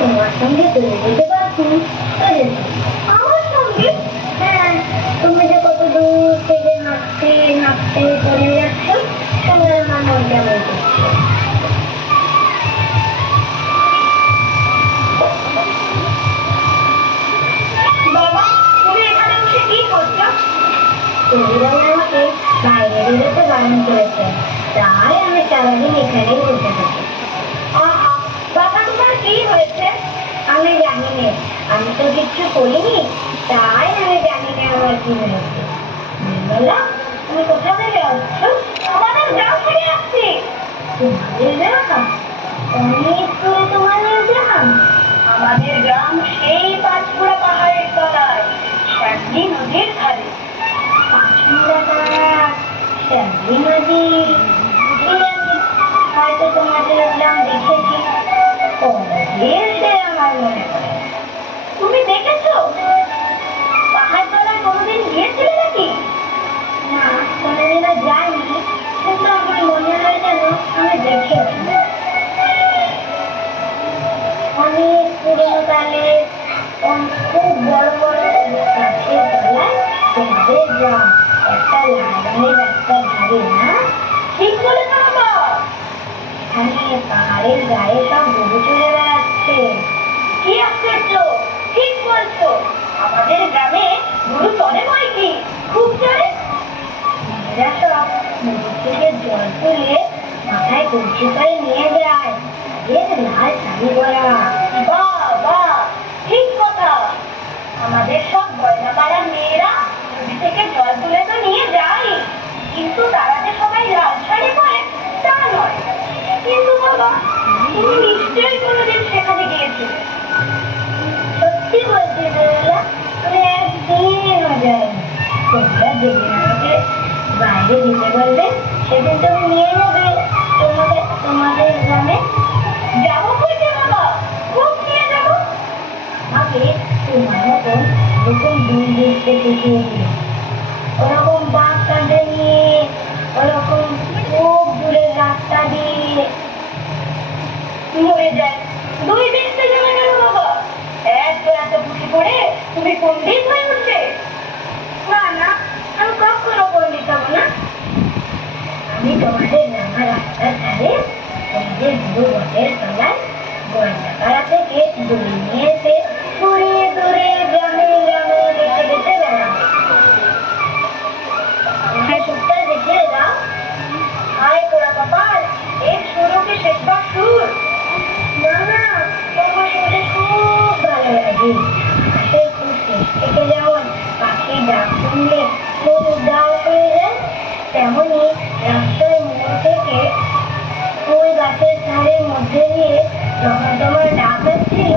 তোমার সঙ্গে চলে যেতে পারছি। আমার সঙ্গে? হ্যাঁ, তুমি যে কত দূর থেকে হাঁটতে হাঁটতে চলে যাচ্ছ, শুনে আমার মন কেমন করছে। বাবা, তুমি এখানে বসে কি করছো? তুমি আমাকে বাইরে বেরোতে বারণ করেছে, তাই আমি সারাদিন এখানেই বসে থাকি। আহা, বাবা তোমার কি হয়েছে? আমি জানি না, আমি তো কিচ্ছু করিনি, তাই আমি জানি না আমার কি হয়েছে। নির্মলা, তুমি কোথা থেকে আসছো? আমাদের গ্রাম থেকে আসছি। তোমাদের গ্রাম? অনেক দূরে তোমাদের গ্রাম? আমাদের গ্রাম সেই পাঁচপুরা পাহাড়ের তলায়, শ্যামলী নদীর ধারে। পাঁচপুরা পাহাড়, শ্যামলী নদী, হয়তো তোমাদের গ্রাম দেখেছি, আমার মনে হয়। তুমি দেখেছো? পাহাড় তলায় কোনোদিন গিয়েছিলে নাকি? না, কোনোদিনও যাইনি, কিন্তু আমার মনে হয় যেন আমি দেখেছি। অনেক পুরোনো কালে খুব বড় বড় গাছের তলায় তোমাদের গ্রাম, একটা লাল রঙের রাস্তা ধারে। না, ঠিক বলে না বাবা। এখানে পাহাড়ের গায়ে সব গরু চলে বেড়াচ্ছে। কি আশ্চর্য, ঠিক বলছো। আমাদের গ্রামে গরু চলে বই কি, খুব চলে। মেয়েরা সব নদী থেকে জল তুলে মাথায় কলসি করে নিয়ে যায়, লাল শাড়ি পরা। বাহ বাহ, ঠিক কথা। আমাদের সব গয়না পাড়ার মেয়েরা নদী থেকে জল তুলে তো নিয়ে যায়, কিন্তু তারা যে সবাই লাল শাড়ি পরে তা নয়। কিন্তু বাবা, তুমি নিশ্চয়ই কোনোদিন সেখানে গিয়েছিলে। সত্যি বলছি বেলা, তুমি একদিনও যায়নি। তোমরা যেদিন আমাকে বাইরে যেতে বলবে, সেদিন তুমি নিয়ে যাবে তোমাদের গ্রামে। যাবো কইতে বাবা, খুব নিয়ে যাবো। আমাকে তোমার মতন নতুন দিন দেখতে শিখিয়েছিল, ওরকম বাস কাঁধে নিয়ে, ওরকম খুব দূরের রাস্তা দিয়ে। মরে যায়, 2 দেখতে যাবে কেন বাবা? এত এত পুঁথি পড়ে তুমি পণ্ডিত হয়ে উঠবে। না না, আমি কখনো পণ্ডিত হবো না। আমি তোমাদের নামা রাস্তার ধারে, তোমাদের বুড়ো বটের তলায় গয়না পাড়া থেকে দড়ি নিয়ে এসে দূরে দূরে গ্রামে গ্রামে বেঁচে বেঁচে বেড়াবো। সুরটা দেখিয়ে দাও। হায় পোড়া কপাল, এর সুরও কি শেষবার সুর? না না, তোমার শুনতে খুব ভালো লাগে। আকাশের খুব শেষ থেকে যেমন পাখির ডাক শুনলে মন উদার হয়ে যায়, তেমনি রাস্তার মোড় থেকে ওই গাছের ধারের মধ্যে দিয়ে যখন তোমার ডাক আসছিল,